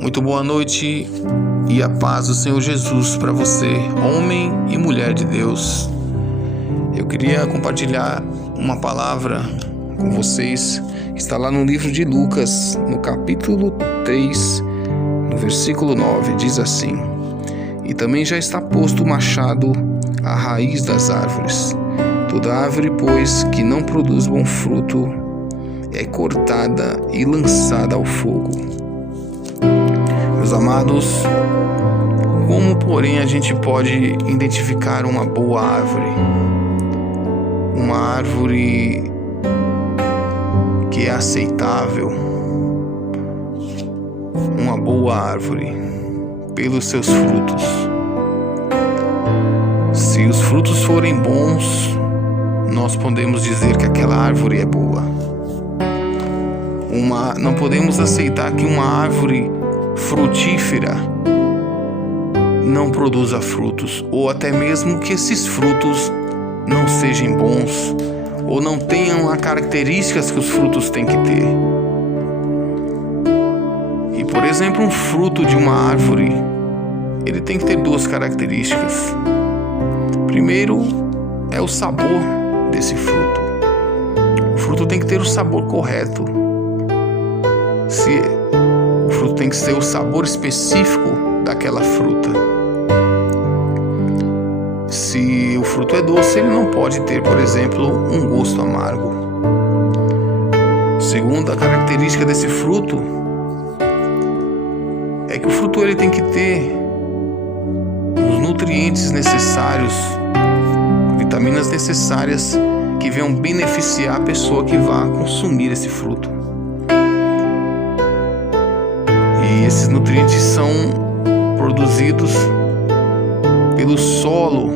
Muito boa noite e a paz do Senhor Jesus para você, homem e mulher de Deus. Eu queria compartilhar uma palavra com vocês que está lá no livro de Lucas, no capítulo 3, no versículo 9, diz assim: E também já está posto o machado à raiz das árvores. Toda árvore, pois, que não produz bom fruto, é cortada e lançada ao fogo. Meus amados, como porém a gente pode identificar uma boa árvore? Uma árvore que é aceitável, uma boa árvore, pelos seus frutos. Se os frutos forem bons, nós podemos dizer que aquela árvore é boa. Não podemos aceitar que uma árvore frutífera não produza frutos, ou até mesmo que esses frutos não sejam bons, ou não tenham as características que os frutos têm que ter. E, por exemplo, um fruto de uma árvore, ele tem que ter duas características. Primeiro é o sabor desse fruto. O fruto tem que ter o sabor correto. O fruto tem que ser o sabor específico daquela fruta. Se o fruto é doce, ele não pode ter, por exemplo, um gosto amargo. Segunda característica desse fruto é que o fruto ele tem que ter os nutrientes necessários, vitaminas necessárias que venham beneficiar a pessoa que vá consumir esse fruto. E esses nutrientes são produzidos pelo solo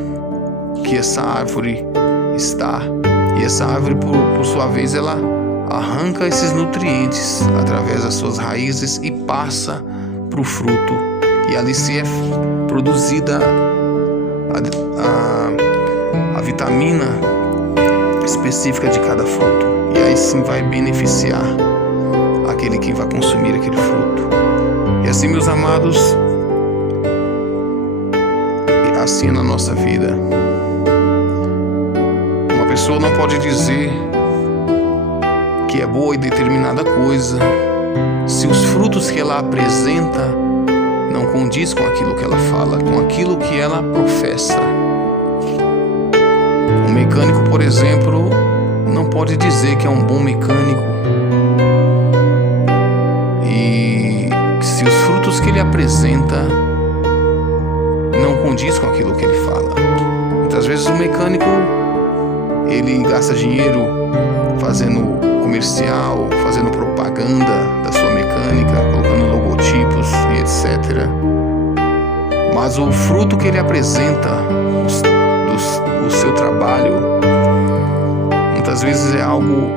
que essa árvore está. E essa árvore, por sua vez, ela arranca esses nutrientes através das suas raízes e passa para o fruto. E ali se é produzida a vitamina específica de cada fruto. E aí sim vai beneficiar aquele que vai consumir aquele fruto. E assim, meus amados, assim na nossa vida. Uma pessoa não pode dizer que é boa em determinada coisa se os frutos que ela apresenta não condiz com aquilo que ela fala, com aquilo que ela professa. Um mecânico, por exemplo, não pode dizer que é um bom mecânico e se os frutos que ele apresenta não condiz com aquilo que ele fala. Muitas vezes o mecânico ele gasta dinheiro fazendo comercial, fazendo propaganda da sua mecânica, colocando logotipos e etc. Mas o fruto que ele apresenta do seu trabalho muitas vezes é algo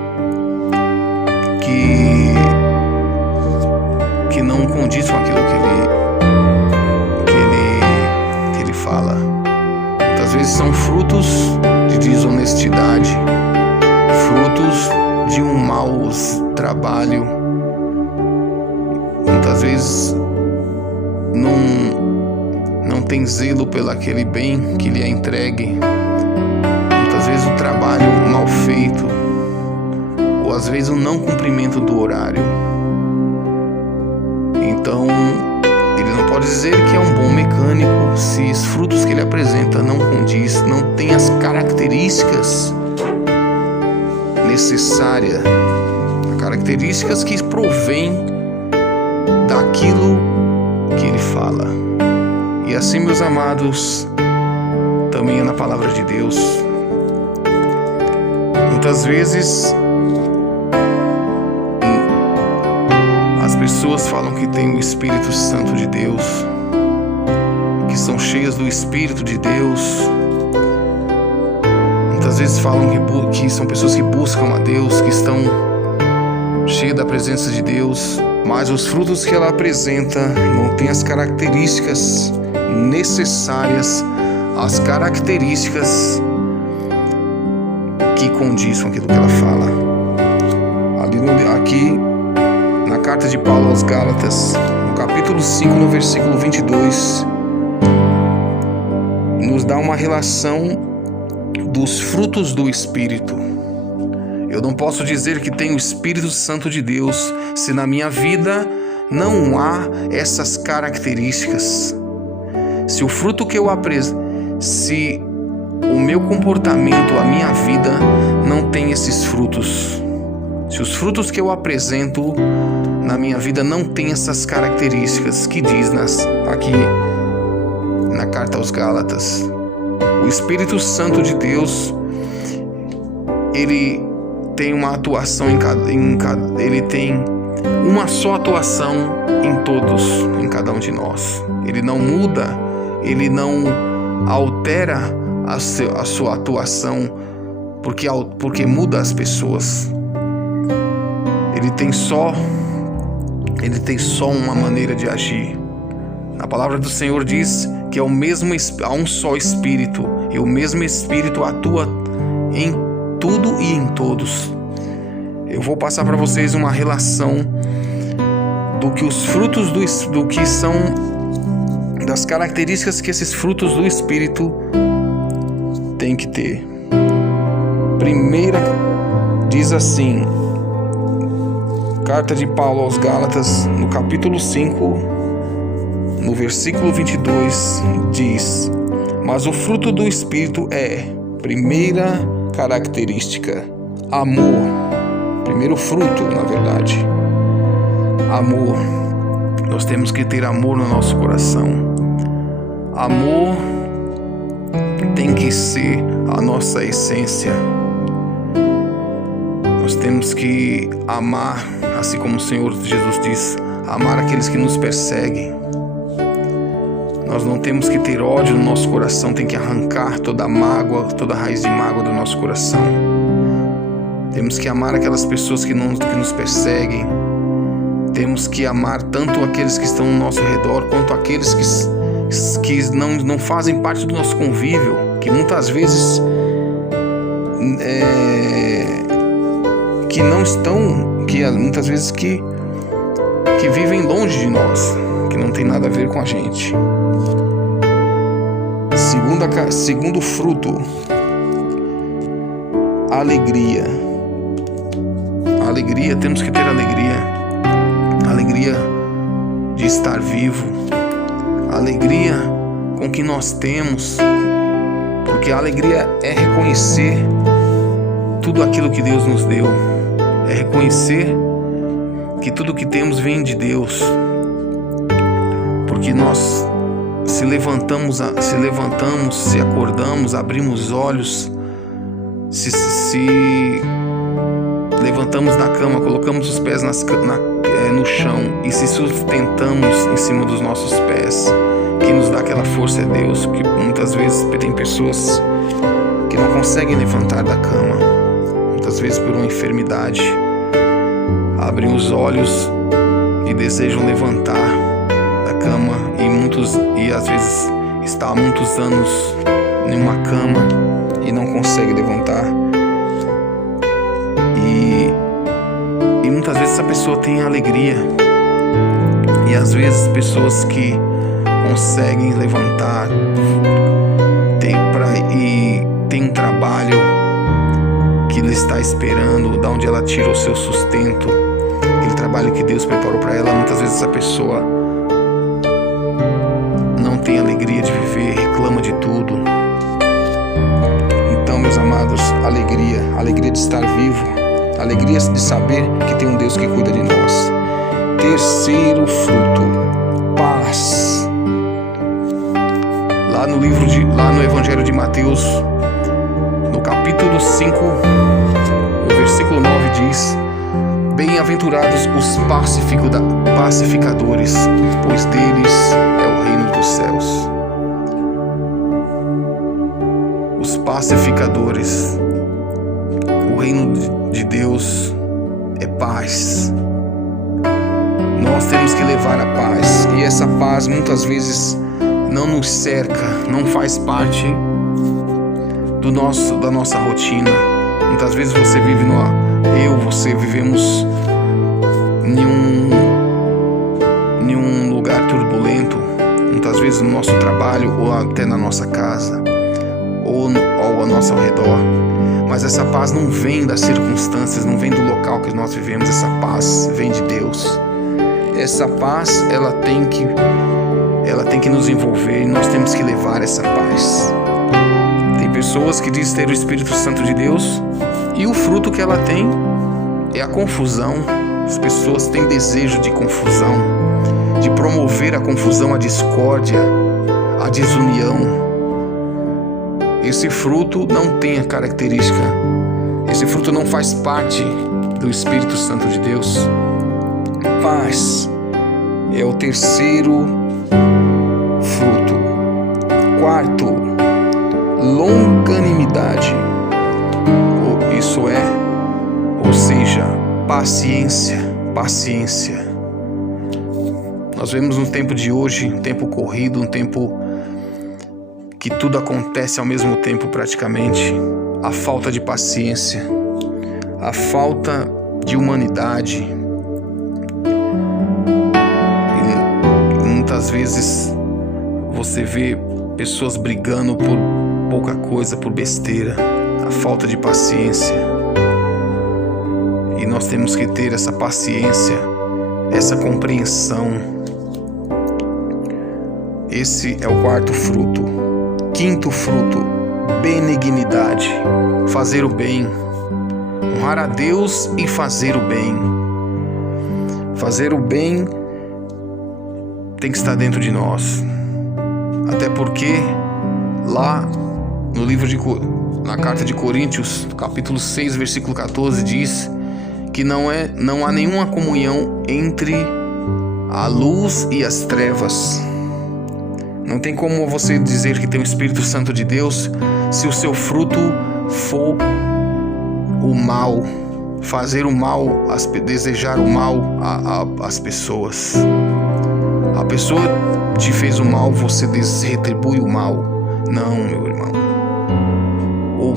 que não condiz com aquilo que ele fala. Muitas vezes são frutos de desonestidade, frutos de um mau trabalho. Muitas vezes não tem zelo pelo aquele bem que lhe é entregue. Muitas vezes o trabalho mal feito, ou às vezes o não cumprimento do horário. Então ele não pode dizer que é um bom mecânico se os frutos que ele apresenta não condiz, não tem as características necessárias, características que provém daquilo que ele fala. E assim, meus amados, também é na palavra de Deus. Muitas vezes as pessoas falam que tem o Espírito Santo de Deus, que são cheias do Espírito de Deus. Muitas vezes falam que são pessoas que buscam a Deus, que estão cheias da presença de Deus, mas os frutos que ela apresenta não têm as características necessárias, as características que condiz com aquilo que ela fala. Aqui na carta de Paulo aos Gálatas, no capítulo capítulo 5, no versículo 22, nos dá uma relação dos frutos do Espírito. Eu não posso dizer que tenho o Espírito Santo de Deus se na minha vida não há essas características. Se o fruto que eu apresento, se o meu comportamento, a minha vida não tem esses frutos, se os frutos que eu apresento na minha vida não tem essas características que diz aqui na carta aos Gálatas, o Espírito Santo de Deus, ele tem uma atuação ele tem uma só atuação em todos, em cada um de nós. Ele não muda, ele não altera a sua atuação porque muda as pessoas. Ele tem só uma maneira de agir. A palavra do Senhor diz que há um só Espírito, e o mesmo Espírito atua em tudo e em todos. Eu vou passar para vocês uma relação do que os frutos do que são, das características que esses frutos do Espírito têm que ter. Primeira diz assim, carta de Paulo aos Gálatas, no capítulo 5, no versículo 22, diz: mas o fruto do Espírito é, primeira característica, amor. Primeiro fruto, na verdade, amor. Nós temos que ter amor no nosso coração. Amor tem que ser a nossa essência. Nós temos que amar, assim como o Senhor Jesus diz, amar aqueles que nos perseguem. Nós não temos que ter ódio no nosso coração, tem que arrancar toda a mágoa, toda a raiz de mágoa do nosso coração. Temos que amar aquelas pessoas que nos perseguem. Temos que amar tanto aqueles que estão ao nosso redor, quanto aqueles que não fazem parte do nosso convívio, que muitas vezes que vivem longe de nós, que não tem nada a ver com a gente. Segundo fruto, alegria. Alegria, temos que ter alegria de estar vivo, alegria com o que nós temos, porque a alegria é reconhecer tudo aquilo que Deus nos deu, é reconhecer que tudo que temos vem de Deus, porque nós se levantamos, se acordamos, abrimos os olhos, se levantamos da cama, colocamos os pés no chão e se sustentamos em cima dos nossos pés. Quem nos dá aquela força é Deus, porque muitas vezes tem pessoas que não conseguem levantar da cama, muitas vezes por uma enfermidade, abrem os olhos e desejam levantar da cama e às vezes está há muitos anos em uma cama e não consegue levantar. E muitas vezes essa pessoa tem alegria, e às vezes pessoas que conseguem levantar tem um trabalho que lhe está esperando, da onde ela tira o seu sustento, aquele trabalho que Deus preparou para ela. Muitas vezes essa pessoa não tem alegria de viver, reclama de tudo. Então, meus amados, alegria de estar vivo, alegria de saber que tem um Deus que cuida de nós. Terceiro fruto, paz. Lá no Evangelho de Mateus, no capítulo 5, o versículo 9 diz: bem-aventurados os pacificadores, pois deles é o reino dos céus. Os pacificadores, o reino de Deus é paz. Nós temos que levar a paz, e essa paz muitas vezes não nos cerca, não faz parte da nossa rotina. Muitas vezes você vivemos em um lugar turbulento, muitas vezes no nosso trabalho ou até na nossa casa ou ao nosso redor. Mas essa paz não vem das circunstâncias, não vem do local que nós vivemos. Essa paz vem de Deus. Essa paz, ela tem que nos envolver, e nós temos que levar essa paz. Tem pessoas que dizem ter o Espírito Santo de Deus e o fruto que ela tem é a confusão. As pessoas têm desejo de confusão, de promover a confusão, a discórdia, a desunião. Esse fruto não tem a característica, esse fruto não faz parte do Espírito Santo de Deus. Paz é o terceiro fruto. Quarto, longanimidade. Ou seja, paciência. Nós vemos no tempo de hoje, um tempo corrido, um tempo que tudo acontece ao mesmo tempo praticamente, a falta de paciência, a falta de humanidade. E muitas vezes você vê pessoas brigando por pouca coisa, por besteira, a falta de paciência. E nós temos que ter essa paciência, essa compreensão. Esse é o quarto fruto. Quinto fruto, benignidade, fazer o bem, honrar a Deus e fazer o bem. Fazer o bem tem que estar dentro de nós, até porque lá no na carta de Coríntios, capítulo 6, versículo 14, diz que não há nenhuma comunhão entre a luz e as trevas. Não tem como você dizer que tem o Espírito Santo de Deus se o seu fruto for o mal, fazer o mal, desejar o mal às pessoas. A pessoa te fez o mal, você retribui o mal. Não, meu irmão. O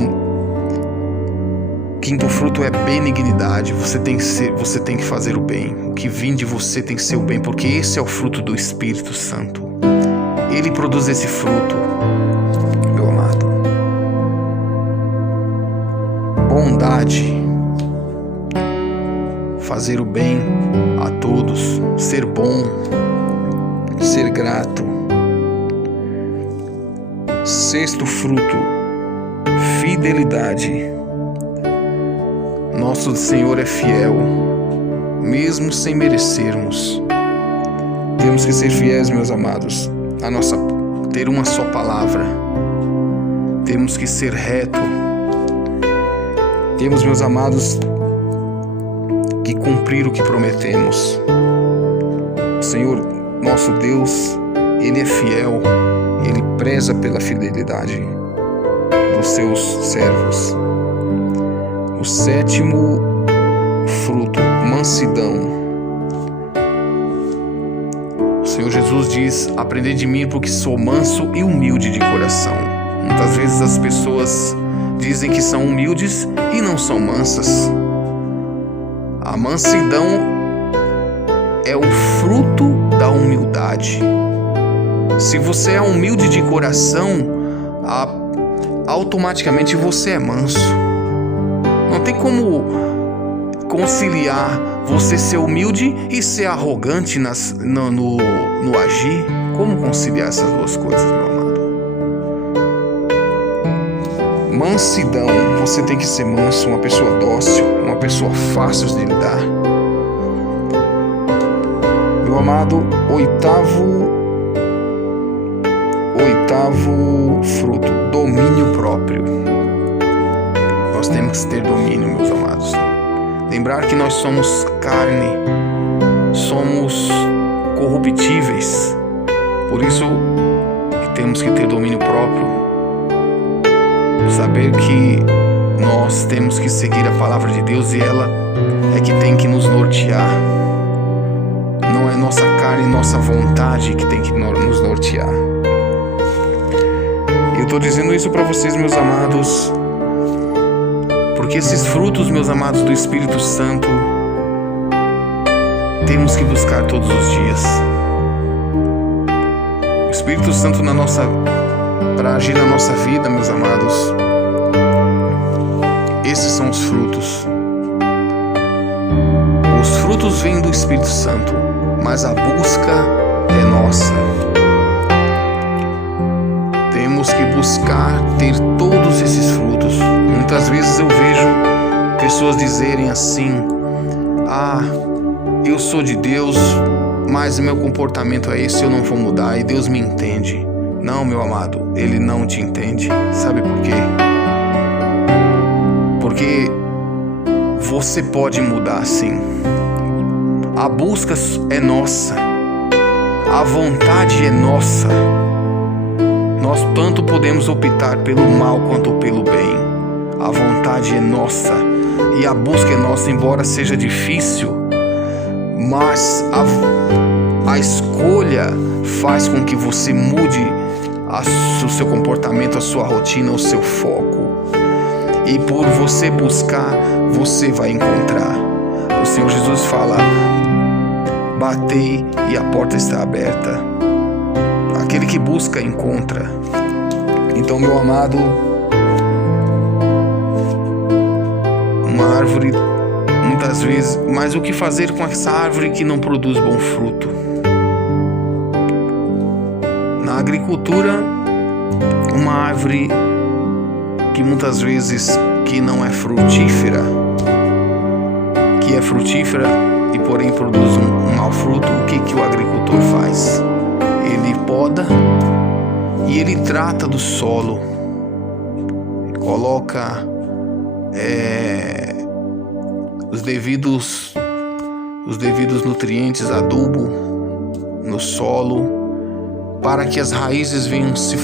quinto fruto é benignidade. Você tem que fazer o bem. O que vem de você tem que ser o bem, porque esse é o fruto do Espírito Santo. Ele produz esse fruto, meu amado. Bondade, fazer o bem a todos, ser bom, ser grato. Sexto fruto, fidelidade. Nosso Senhor é fiel, mesmo sem merecermos. Temos que ser fiéis, meus amados. Ter uma só palavra. Temos que ser reto. Temos, meus amados, que cumprir o que prometemos. O Senhor, nosso Deus, Ele é fiel. Ele preza pela fidelidade dos seus servos. O sétimo fruto, mansidão. O Senhor Jesus diz: aprendei de mim, porque sou manso e humilde de coração. Muitas vezes as pessoas dizem que são humildes e não são mansas. A mansidão é o fruto da humildade. Se você é humilde de coração, automaticamente você é manso. Não tem como conciliar você ser humilde e ser arrogante no agir. Como conciliar essas duas coisas, meu amado? Mansidão, você tem que ser manso, uma pessoa dócil, uma pessoa fácil de lidar. Meu amado, oitavo fruto, domínio próprio. Nós temos que ter domínio, meus amados. Lembrar que nós somos carne, somos corruptíveis, por isso que temos que ter domínio próprio. Saber que nós temos que seguir a palavra de Deus e ela é que tem que nos nortear. Não é nossa carne, nossa vontade que tem que nos nortear. Eu estou dizendo isso para vocês, meus amados, porque esses frutos, meus amados, do Espírito Santo, temos que buscar todos os dias. Espírito Santo para agir na nossa vida, meus amados, esses são os frutos. Os frutos vêm do Espírito Santo, mas a busca é nossa. Temos que buscar ter todos esses frutos. Muitas vezes eu vejo pessoas dizerem assim: eu sou de Deus, mas meu comportamento é esse, eu não vou mudar e Deus me entende. Não, meu amado, Ele não te entende. Sabe por quê? Porque você pode mudar sim. A busca é nossa, a vontade é nossa. Nós tanto podemos optar pelo mal quanto pelo bem. A vontade é nossa e a busca é nossa, embora seja difícil, mas a escolha faz com que você mude o seu comportamento, a sua rotina, o seu foco. E por você buscar, você vai encontrar. O Senhor Jesus fala: batei e a porta está aberta. Aquele que busca, encontra. Então, meu amado, uma árvore, muitas vezes, mas o que fazer com essa árvore que não produz bom fruto? Na agricultura, uma árvore que muitas vezes que não é frutífera, que é frutífera e porém produz um mau fruto, o que o agricultor faz? Ele poda e ele trata do solo, coloca os devidos nutrientes, adubo no solo, para que as raízes venham se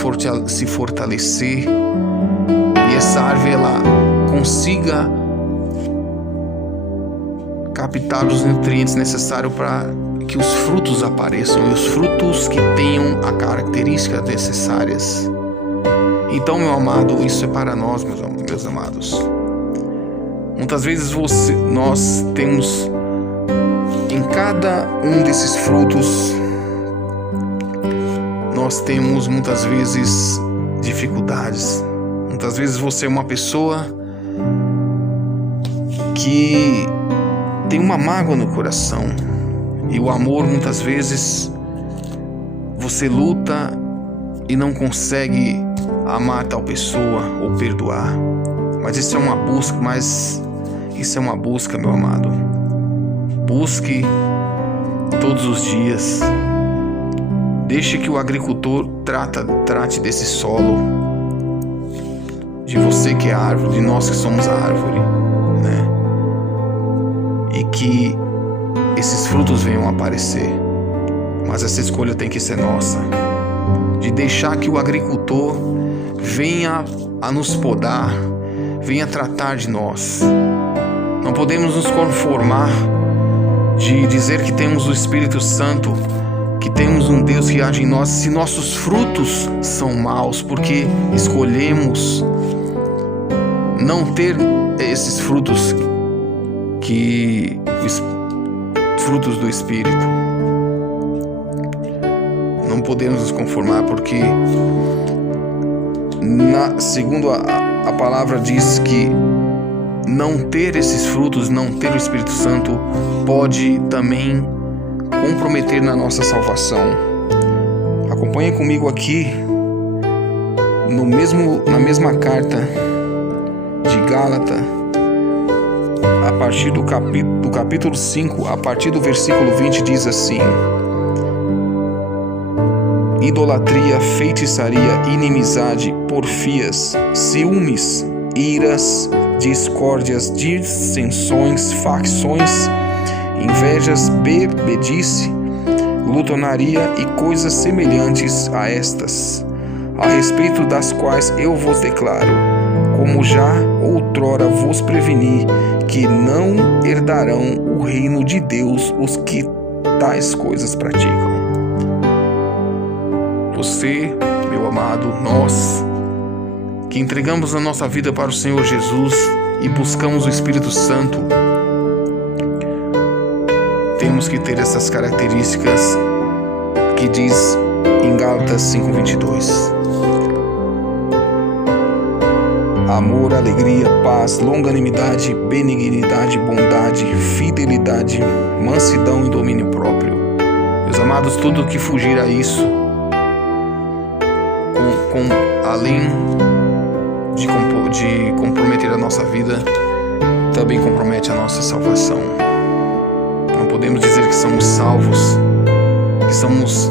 fortalecer e essa árvore ela consiga captar os nutrientes necessários para que os frutos apareçam, e os frutos que tenham a característica necessárias. Então, meu amado, isso é para nós, meus amados. Muitas vezes nós temos em cada um desses frutos, nós temos muitas vezes dificuldades. Muitas vezes você é uma pessoa que tem uma mágoa no coração. E o amor, muitas vezes, você luta e não consegue amar tal pessoa ou perdoar. Mas isso é uma busca, meu amado. Busque todos os dias. Deixe que o agricultor trate desse solo. De você que é a árvore, de nós que somos a árvore, né? E que esses frutos venham a aparecer. Mas essa escolha tem que ser nossa, de deixar que o agricultor venha a nos podar, venha tratar de nós. Não podemos nos conformar de dizer que temos o Espírito Santo, que temos um Deus que age em nós, se nossos frutos são maus, porque escolhemos não ter esses frutos frutos do Espírito. Não podemos nos conformar, porque segundo a palavra diz que não ter esses frutos, não ter o Espírito Santo, pode também comprometer na nossa salvação. Acompanhe comigo aqui na mesma carta de Gálatas, a partir do capítulo 5, a partir do versículo 20, diz assim: idolatria, feitiçaria, inimizade, porfias, ciúmes, iras, discórdias, dissensões, facções, invejas, bebedice, glutonaria e coisas semelhantes a estas, a respeito das quais eu vos declaro, como já outrora vos preveni, que não herdarão o reino de Deus os que tais coisas praticam. Você, meu amado, nós que entregamos a nossa vida para o Senhor Jesus e buscamos o Espírito Santo, temos que ter essas características que diz em em Gálatas 5:22. Amor, alegria, paz, longanimidade, benignidade, bondade, fidelidade, mansidão e domínio próprio. Meus amados, tudo que fugir a isso, além de comprometer a nossa vida, também compromete a nossa salvação. Não podemos dizer que somos salvos, que somos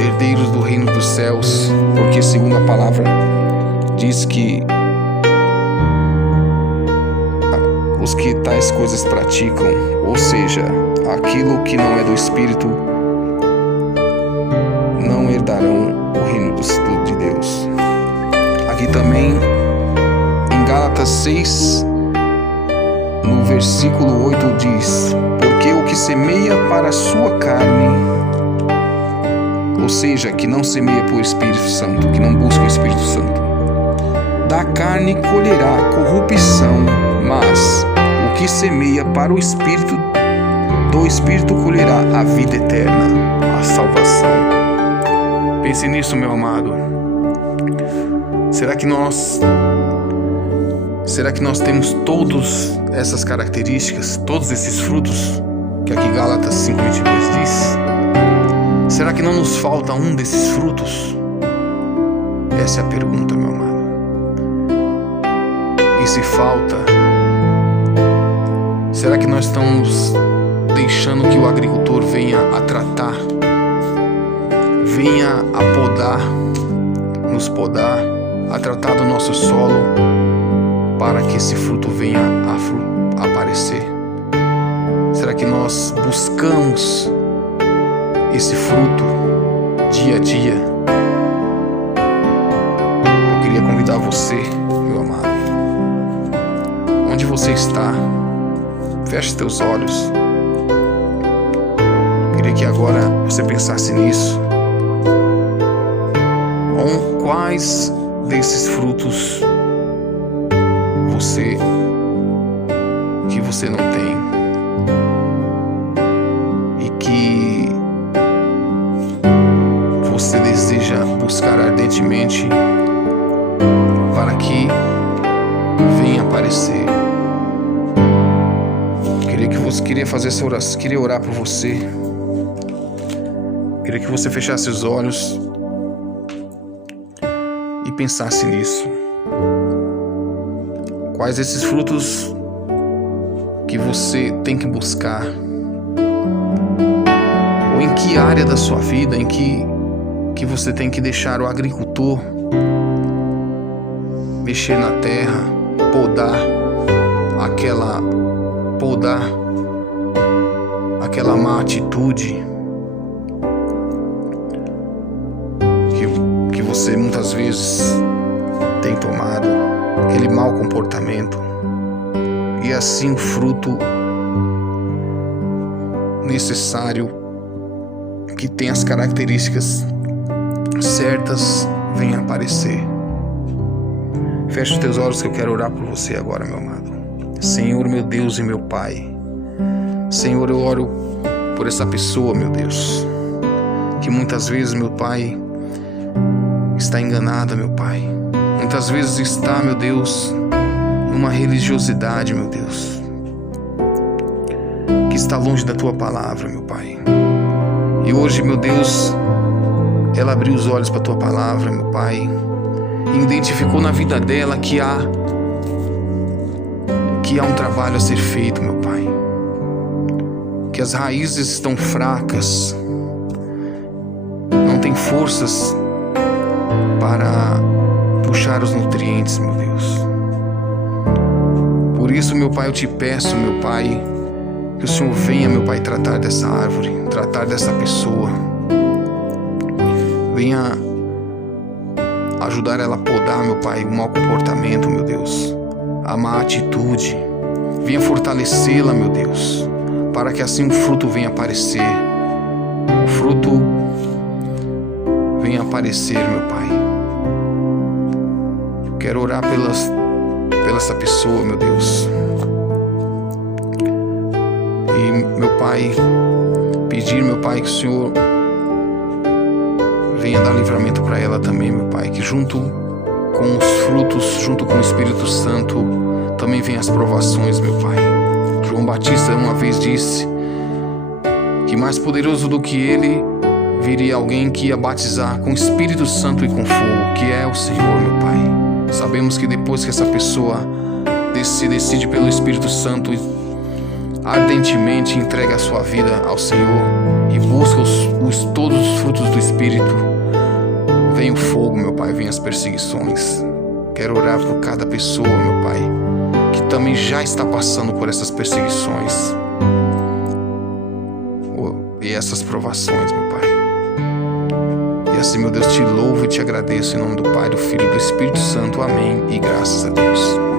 herdeiros do reino dos céus, porque segundo a palavra diz que os que tais coisas praticam, ou seja, aquilo que não é do Espírito, não herdarão o reino de Deus. Aqui também, em Gálatas 6, no versículo 8 diz: porque o que semeia para a sua carne, ou seja, que não semeia por Espírito Santo, que não busca o Espírito Santo, da carne colherá corrupção, mas o que semeia para o Espírito, do Espírito colherá a vida eterna, a salvação. Pense nisso, meu amado. Será que nós temos todas essas características, todos esses frutos que aqui Gálatas 5:22 diz? Será que não nos falta um desses frutos? Essa é a pergunta, meu amado. E se falta, será que nós estamos deixando que o agricultor venha a tratar, venha a podar, nos podar, a tratar do nosso solo, para que esse fruto venha a aparecer? Será que nós buscamos esse fruto dia a dia? Eu queria convidar você, meu amado, onde você está, feche teus olhos. Eu queria que agora você pensasse nisso. Quais desses frutos que você não tem e que você deseja buscar ardentemente para que venha aparecer? Queria fazer essa oração, queria orar por você. Queria que você fechasse os olhos e pensasse nisso. Quais esses frutos que você tem que buscar? Ou em que área da sua vida em que você tem que deixar o agricultor mexer na terra, podar aquela má atitude que você muitas vezes tem tomado, aquele mau comportamento, e assim o fruto necessário, que tem as características certas, venha aparecer. Feche os teus olhos que eu quero orar por você agora, meu amado. Senhor, meu Deus e meu Pai, Senhor, eu oro por essa pessoa, meu Deus, que muitas vezes, meu Pai, está enganada, meu Pai. Muitas vezes está, meu Deus, numa religiosidade, meu Deus, que está longe da Tua palavra, meu Pai. E hoje, meu Deus, ela abriu os olhos para a Tua palavra, meu Pai, e identificou na vida dela que há um trabalho a ser feito, meu Pai. Que as raízes estão fracas, não tem forças para puxar os nutrientes, meu Deus. Por isso, meu Pai, eu te peço, meu Pai, que o Senhor venha, meu Pai, tratar dessa árvore, tratar dessa pessoa. Venha ajudar ela a podar, meu Pai, o mau comportamento, meu Deus, a má atitude. Venha fortalecê-la, meu Deus, para que assim o fruto venha aparecer. O fruto venha aparecer, meu Pai. Quero orar pela essa pessoa, meu Deus. E, meu Pai, pedir, meu Pai, que o Senhor venha venha dar livramento para ela também, meu Pai, que junto com os frutos, junto com o Espírito Santo, também vem as provações, meu Pai. João Batista uma vez disse que mais poderoso do que ele viria alguém que ia batizar com o Espírito Santo e com fogo, que é o Senhor, meu Pai. Sabemos que depois que essa pessoa se decide pelo Espírito Santo e ardentemente entrega a sua vida ao Senhor e busca todos os frutos do Espírito, vem o fogo, meu Pai, vem as perseguições. Quero orar por cada pessoa, meu Pai, que também já está passando por essas perseguições e essas provações, meu Pai. E assim, meu Deus, te louvo e te agradeço em nome do Pai, do Filho e do Espírito Santo. Amém e graças a Deus.